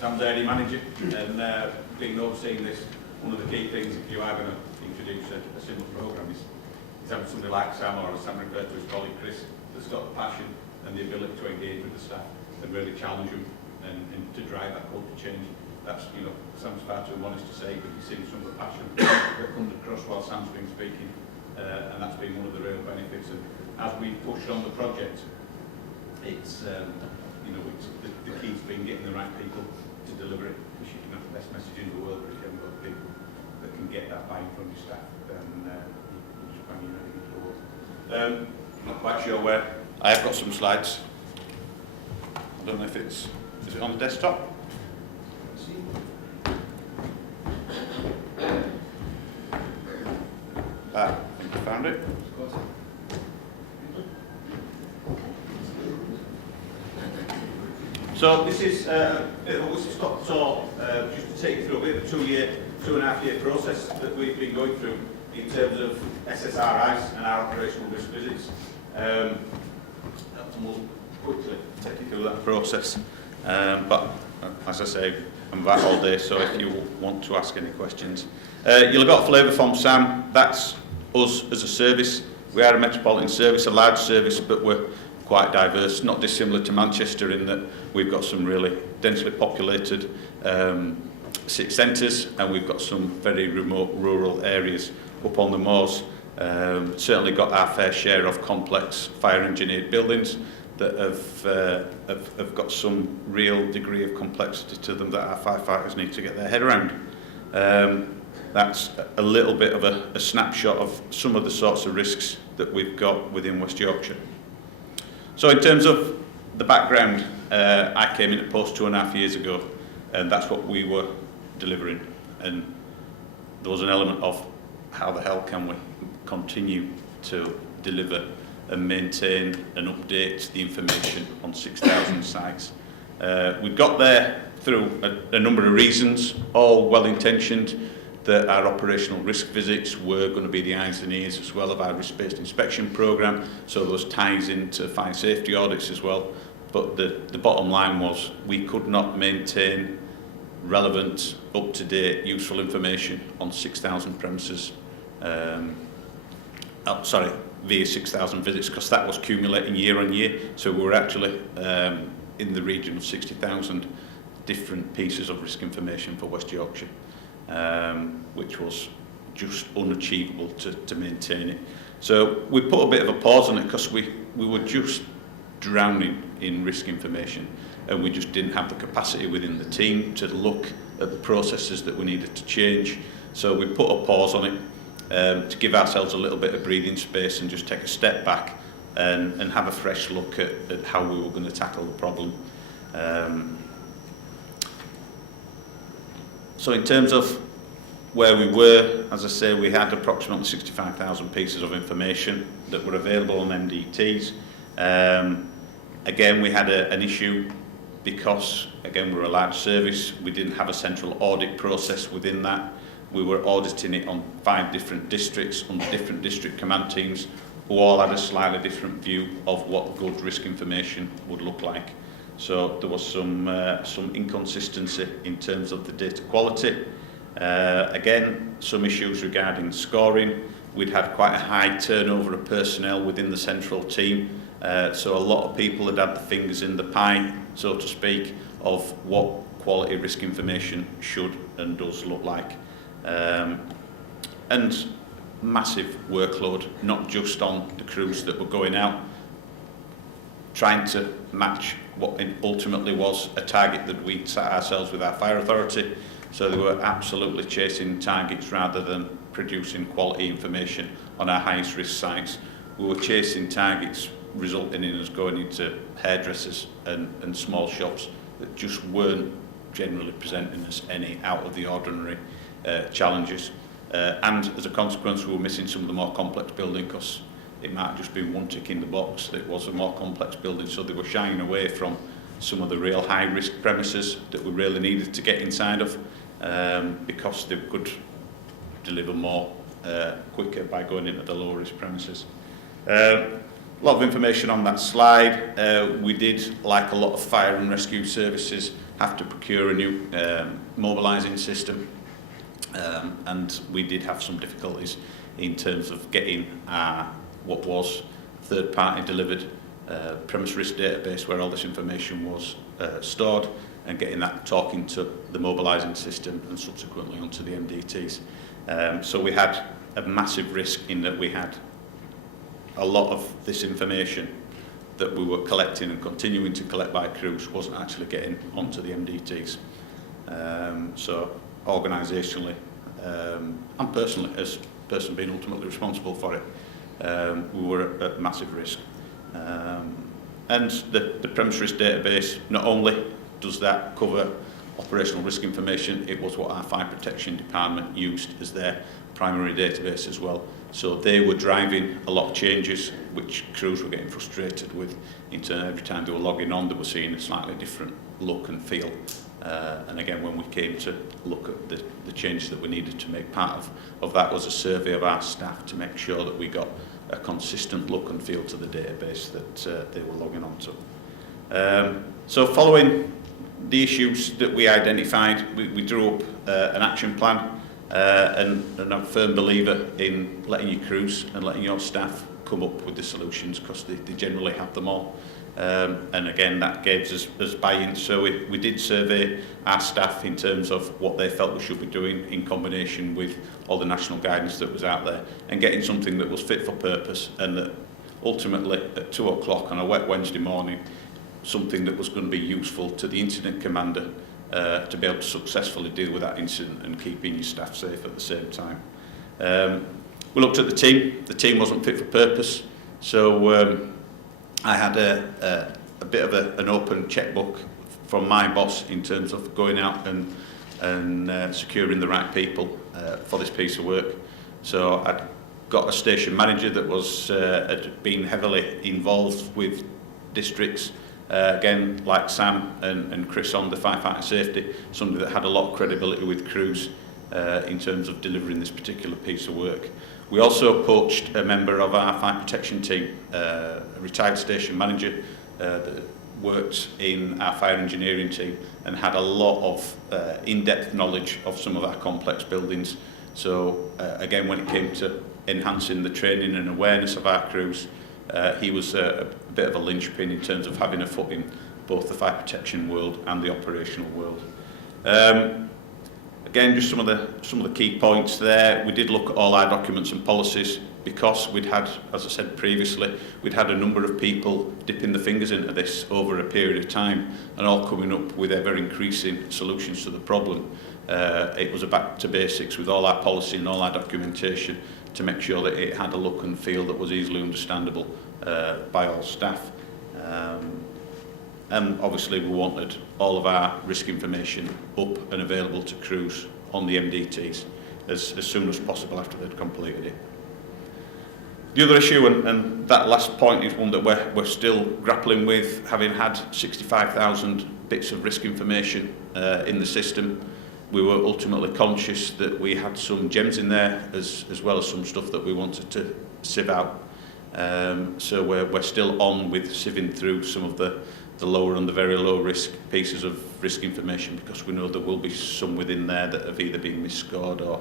Sam's area manager, and being overseeing this, one of the key things if you are going to introduce a similar programme is having somebody like Sam, or as Sam referred to his colleague Chris, that's got the passion and the ability to engage with the staff and really challenge them and to drive that culture change. That's, you know, Sam's far too honest to say, but you've seen some of the passion that comes across while Sam's been speaking, and that's been one of the real benefits. And as we push on the project, it's you know, it's the key's been getting the right people to deliver it, because you can have the best message in the world, but if you haven't got people that can get that buy-in from your staff, then you just find you're ready to go. Not quite sure where. I have got some slides. I don't know if is it on the desktop? I think I found it. So this is a bit of a whistle-stop tour, just to take you through a bit of a 2.5 year process that we've been going through in terms of SSRIs and our operational risk visits. And we'll quickly take you through that process. But as I say, I'm back all day, so if you want to ask any questions. You'll have got a flavour from Sam. That's us as a service. We are a metropolitan service, a large service, but we're quite diverse, not dissimilar to Manchester in that we've got some really densely populated city centres, and we've got some very remote rural areas up on the moors. Certainly got our fair share of complex fire engineered buildings that have got some real degree of complexity to them that our firefighters need to get their head around. That's a little bit of a snapshot of some of the sorts of risks that we've got within West Yorkshire. So in terms of the background, I came into post 2.5 years ago, and that's what we were delivering. And there was an element of how the hell can we continue to deliver and maintain and update the information on 6,000 sites. We got there through a number of reasons, all well-intentioned, that our operational risk visits were going to be the eyes and ears as well of our risk-based inspection programme, so there was ties into fire safety audits as well. But the bottom line was we could not maintain relevant, up-to-date, useful information on 6,000 premises, via 6,000 visits, because that was accumulating year on year. So we were actually in the region of 60,000 different pieces of risk information for West Yorkshire, which was just unachievable to maintain it. So we put a bit of a pause on it because we were just drowning in risk information, and we just didn't have the capacity within the team to look at the processes that we needed to change. So we put a pause on it to give ourselves a little bit of breathing space and just take a step back and have a fresh look at how we were going to tackle the problem. So in terms of where we were, as I say, we had approximately 65,000 pieces of information that were available on MDTs. Again, we had an issue because, again, we're a large service. We didn't have a central audit process within that. We were auditing it on 5 different districts, under different district command teams, who all had a slightly different view of what good risk information would look like. So there was some inconsistency in terms of the data quality. Again, some issues regarding scoring. We'd had quite a high turnover of personnel within the central team, so a lot of people had had the fingers in the pie, so to speak, of what quality risk information should and does look like. And massive workload, not just on the crews that were going out, trying to match what ultimately was a target that we set ourselves with our fire authority. So they were absolutely chasing targets rather than producing quality information on our highest risk sites. We were chasing targets, resulting in us going into hairdressers and small shops that just weren't generally presenting us any out of the ordinary challenges. And as a consequence, we were missing some of the more complex building because it might have just been one tick in the box that it was a more complex building, so they were shying away from some of the real high risk premises that we really needed to get inside of, because they could deliver more quicker by going into the lower risk premises. A lot of information on that slide. We did, like a lot of fire and rescue services, have to procure a new mobilising system, and we did have some difficulties in terms of getting what was third-party delivered premise risk database where all this information was stored, and getting that talking to the mobilising system and subsequently onto the MDTs. So we had a massive risk in that we had a lot of this information that we were collecting and continuing to collect by crews wasn't actually getting onto the MDTs. So organisationally and personally, as a person being ultimately responsible for it, we were at massive risk. And the premise risk database, not only does that cover operational risk information, it was what our fire protection department used as their primary database as well. So they were driving a lot of changes which crews were getting frustrated with. In turn, every time they were logging on, they were seeing a slightly different look and feel. And again, when we came to look at the changes that we needed to make, part of that was a survey of our staff to make sure that we got a consistent look and feel to the database that they were logging on to. So following the issues that we identified, we drew up an action plan, and I'm a firm believer in letting your crews and letting your staff come up with the solutions, because they generally have them all. And again, that gave us buy-in. So we did survey our staff in terms of what they felt we should be doing in combination with all the national guidance that was out there, and getting something that was fit for purpose, and that ultimately at 2 o'clock on a wet Wednesday morning, something that was going to be useful to the incident commander to be able to successfully deal with that incident and keeping your staff safe at the same time. We looked at the team. The team wasn't fit for purpose, so I had a bit of an open checkbook from my boss in terms of going out and securing the right people for this piece of work. So I'd got a station manager that was had been heavily involved with districts, again like Sam and Chris on the firefighter safety, somebody that had a lot of credibility with crews in terms of delivering this particular piece of work. We also poached a member of our fire protection team, a retired station manager that worked in our fire engineering team and had a lot of in-depth knowledge of some of our complex buildings. So again, when it came to enhancing the training and awareness of our crews, he was a bit of a linchpin in terms of having a foot in both the fire protection world and the operational world. Again, just some of the key points there. We did look at all our documents and policies, because we'd had, as I said previously, we'd had a number of people dipping the fingers into this over a period of time and all coming up with ever-increasing solutions to the problem. It was a back to basics with all our policy and all our documentation to make sure that it had a look and feel that was easily understandable by all staff. And obviously we wanted all of our risk information up and available to crews on the MDTs as soon as possible after they'd completed it. The other issue, and that last point, is one that we're still grappling with, having had 65,000 bits of risk information in the system. We were ultimately conscious that we had some gems in there as well as some stuff that we wanted to sieve out. So we're still on with sieving through some of the lower and the very low risk pieces of risk information, because we know there will be some within there that have either been misscored or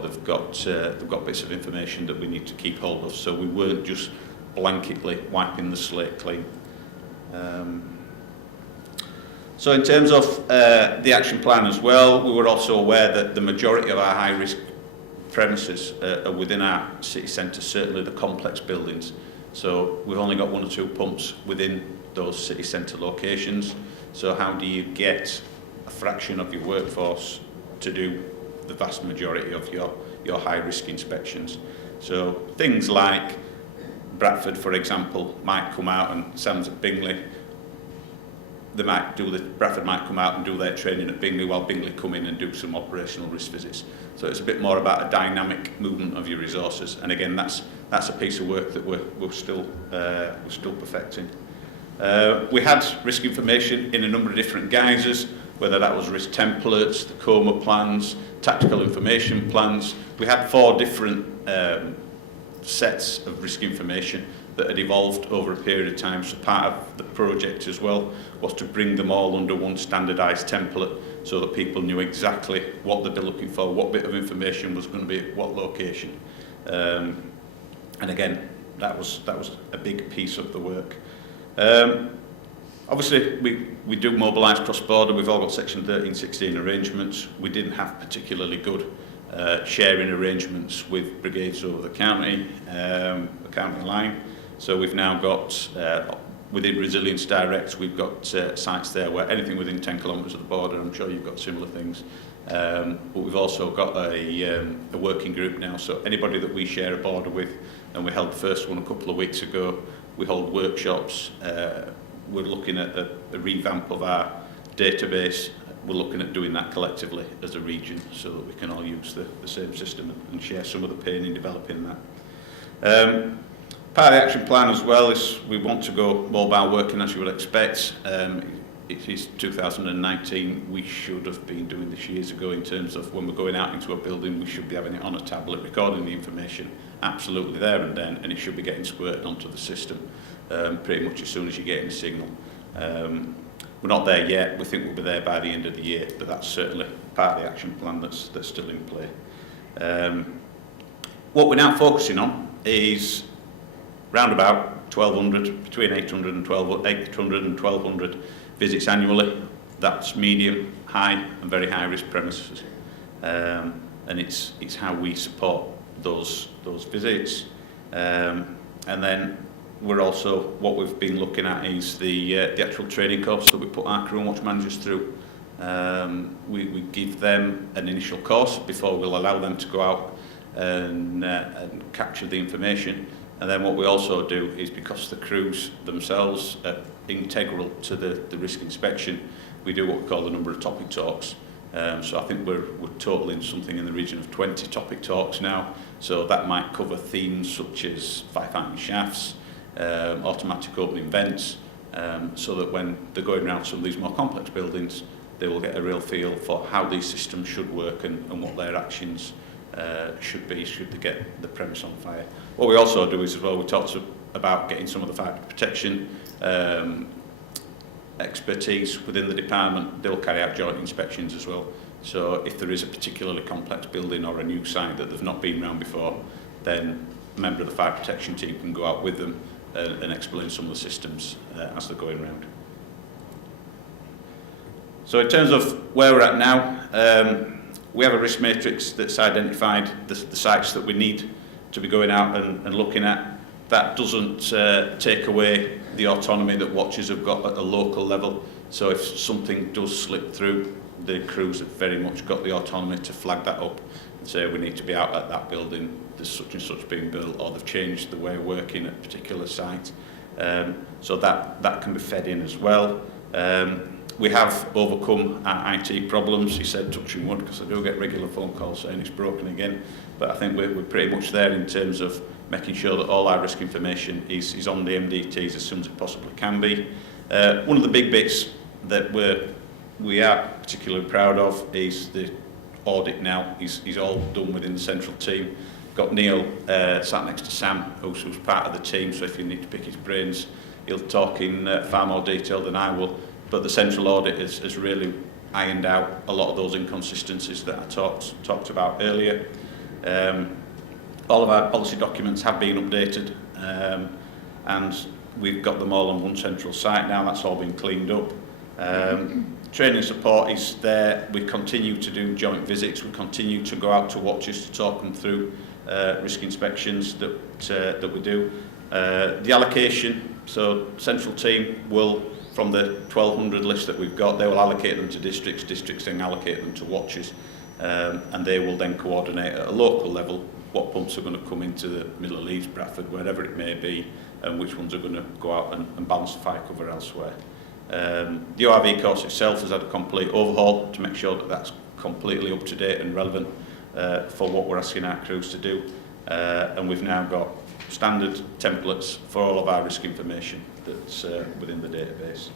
they've got bits of information that we need to keep hold of. So we weren't just blanketly wiping the slate clean. So in terms of the action plan as well, we were also aware that the majority of our high risk premises are within our city centre, certainly the complex buildings. So we've only got 1 or 2 pumps within those city centre locations. So how do you get a fraction of your workforce to do the vast majority of your high risk inspections? So things like Bradford, for example, might come out, and Sam's at Bingley. Bradford might come out and do their training at Bingley while Bingley come in and do some operational risk visits. So it's a bit more about a dynamic movement of your resources. And again, that's a piece of work that we're still perfecting. We had risk information in a number of different guises, whether that was risk templates, the coma plans, tactical information plans. We had 4 different sets of risk information, that had evolved over a period of time. So part of the project as well was to bring them all under one standardised template so that people knew exactly what they'd be looking for, what bit of information was going to be at what location. And again, that was a big piece of the work. Obviously, we do mobilise cross-border. We've all got Section 1316 arrangements. We didn't have particularly good sharing arrangements with brigades over the county line. So we've now got, within Resilience Direct, we've got sites there where anything within 10 kilometres of the border, I'm sure you've got similar things. But we've also got a working group now, so anybody that we share a border with, and we held the first one a couple of weeks ago, we hold workshops. We're looking at a revamp of our database. We're looking at doing that collectively as a region so that we can all use the same system and share some of the pain in developing that. Part of the action plan as well is we want to go mobile working, as you would expect. It is 2019. We should have been doing this years ago in terms of when we're going out into a building, we should be having it on a tablet, recording the information absolutely there and then, and it should be getting squirted onto the system pretty much as soon as you're getting a signal. We're not there yet. We think we'll be there by the end of the year, but that's certainly part of the action plan that's still in play. What we're now focusing on is round about 1,200, between 800 and 1,200 visits annually. That's medium, high and very high risk premises. And it's how we support those visits. And then we're also, what we've been looking at is the actual training course that we put our crew and watch managers through. We give them an initial course before we'll allow them to go out and capture the information. And then what we also do is, because the crews themselves are integral to the risk inspection, we do what we call a number of topic talks. So I think we're totaling something in the region of 20 topic talks now. So that might cover themes such as firefighting shafts, automatic opening vents, so that when they're going around some of these more complex buildings, they will get a real feel for how these systems should work and what their actions should be should they get the premise on fire. What we also do is as well, we talk about getting some of the fire protection expertise within the department. They'll carry out joint inspections as well. So if there is a particularly complex building or a new site that they've not been around before, then a member of the fire protection team can go out with them and explain some of the systems as they're going around. So in terms of where we're at now, we have a risk matrix that's identified the sites that we need to be going out and looking at. That doesn't take away the autonomy that watchers have got at a local level. So if something does slip through, the crews have very much got the autonomy to flag that up and say we need to be out at that building, there's such and such being built, or they've changed the way of working at a particular site. So that can be fed in as well. We have overcome our IT problems. He said touching wood, because I do get regular phone calls saying it's broken again. But I think we're pretty much there in terms of making sure that all our risk information is on the MDTs as soon as it possibly can be. One of the big bits that we are particularly proud of is the audit now. He's all done within the central team. Got Neil sat next to Sam, who's part of the team, so if you need to pick his brains, he'll talk in far more detail than I will. But the central audit has really ironed out a lot of those inconsistencies that I talked about earlier. All of our policy documents have been updated, and we've got them all on one central site now. That's all been cleaned up. Training support is there. We continue to do joint visits. We continue to go out to watchers to talk them through risk inspections that we do. The allocation, so central team will, from the 1,200 list that we've got, they will allocate them to districts then allocate them to watchers, and they will then coordinate at a local level what pumps are going to come into the middle of Leeds, Bradford, wherever it may be, and which ones are going to go out and balance the fire cover elsewhere. The ORV course itself has had a complete overhaul to make sure that that's completely up to date and relevant for what we're asking our crews to do, and we've now got standard templates for all of our risk information that's within the database.